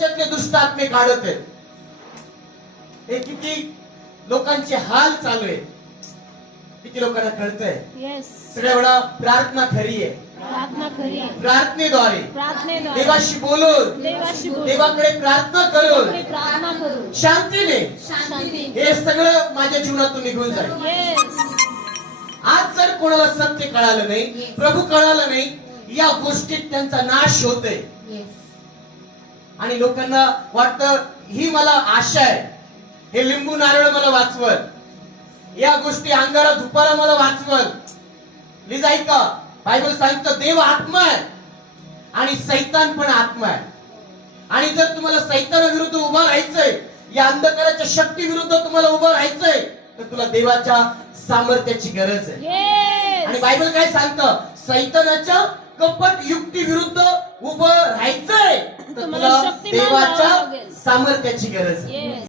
त्यांच्यातले दुष्ट आत्मे काढत आहेत. हे किती लोकांचे हाल चालू आहे, किती लोकांना कळतंय. येस, सगळ्या वेळा प्रार्थना खरी आहे. प्रार्थना खरी आहे. प्रार्थनेद्वारे प्रार्थनेद्वारे देवाशी बोलून, देवाशी बोलून, देवाकडे प्रार्थना करून, देवाकडे प्रार्थना करून शांतीने शांतीने हे सगळं माझ्या जीवनातून निघून जाईल. येस, आज जर कोणाला सत्य कळालं नाही, प्रभू कळालं नाही, या गोष्टीत त्यांचा नाश होतोय. आणि लोकांना वाटतं ही मला आशा आहे, हे लिंबू नारळ मला वाचवल, या गोष्टी अंगारा धुपारा मला वाचवल. प्लीज ऐका, बायबल सांगतं देव आत्मा आहे आणि सैतान पण आत्मा आहे. आणि जर तुम्हाला सैतानाविरुद्ध उभं राहायचंय, या अंधकाराच्या शक्ती विरुद्ध तुम्हाला उभं राहायचंय, तर तुला देवाच्या सामर्थ्याची गरज आहे. येस. आणि बायबल काय सांगतं, सैतानाच्या कपट युक्ती विरुद्ध उभं राहायचंय तर तुम्हाला तुला शक्तिमान देवाच्या व्हावं लागेल. सामर्थ्याची गरज आहे. येस.